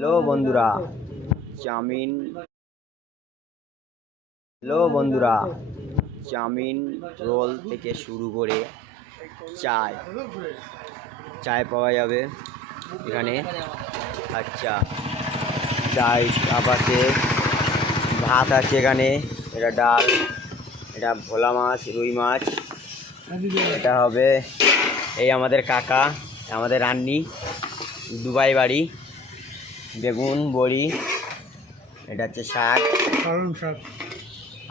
Hello বন্ধুরা, chowmein chowmein role থেকে শুরু করে চায় পাওয়া যাবে এখানে। আচ্ছা, চায় আপাতে ভাত আছে এখানে, এটা ডাল, এটা ভোলা মাছ, রুই মাছ, এটা হবে এই আমাদের কাকা, আমাদের রান্নি, দুবাই বাড়ি, বেগুন বড়ি, এটা হচ্ছে শাক,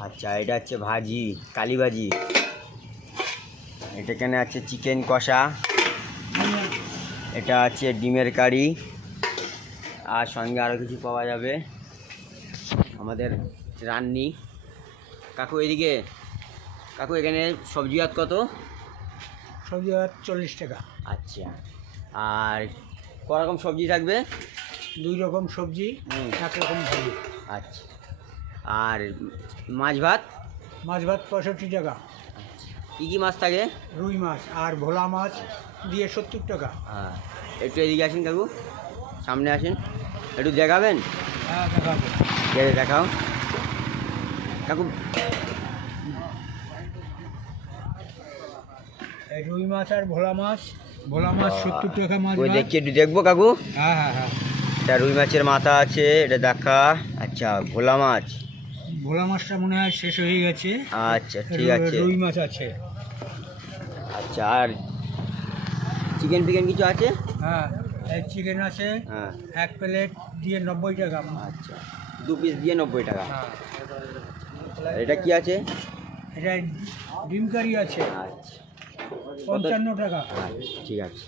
আচ্ছা এটা হচ্ছে ভাজি, কালি ভাজি, এটা এখানে আছে চিকেন কষা, এটা আছে ডিমের কারি, আর সঙ্গে আরও কিছু পাওয়া যাবে। আমাদের রান্নি কাকু, এদিকে কাকু, এখানে সবজি হাত কত? সবজি 40 টাকা। আচ্ছা, আর করকম সবজি থাকবে? 2 রকম সবজি, 1 রকম ভাজি। আচ্ছা, আর মাছ ভাত? মাছ ভাত 65 টাকা। কী কী মাছ থাকে? রুই মাছ আর ভোলা মাছ দিয়ে 70 টাকা। হ্যাঁ, একটু এদিকে আসেন কাকু, সামনে আসেন, একটু দেখাবেন? হ্যাঁ, দেখাবো। দেখাও কাকু। এই রুই মাছ আর ভোলা মাছ 70 টাকা মাছ। ওই দেখি, একটু দেখবো কাকু? হ্যাঁ হ্যাঁ হ্যাঁ। এটা রুই মাছের মাথা আছে, এটা দেখা। আচ্ছা, ভোলা মাছ, ভোলা মাছটা মনে হয় শেষ হয়ে গেছে। আচ্ছা ঠিক আছে। রুই মাছ আছে। আচ্ছা, আর চিকেন ফিকেন কিছু আছে? হ্যাঁ, এই চিকেন আছে। হ্যাঁ, 1 প্লেট দিয়ে 90 টাকা। আচ্ছা, 2 পিস দিয়ে 90 টাকা। হ্যাঁ, এটা কি আছে? এটা ডিম কারি আছে, আচ্ছা, 55 টাকা। আচ্ছা ঠিক আছে।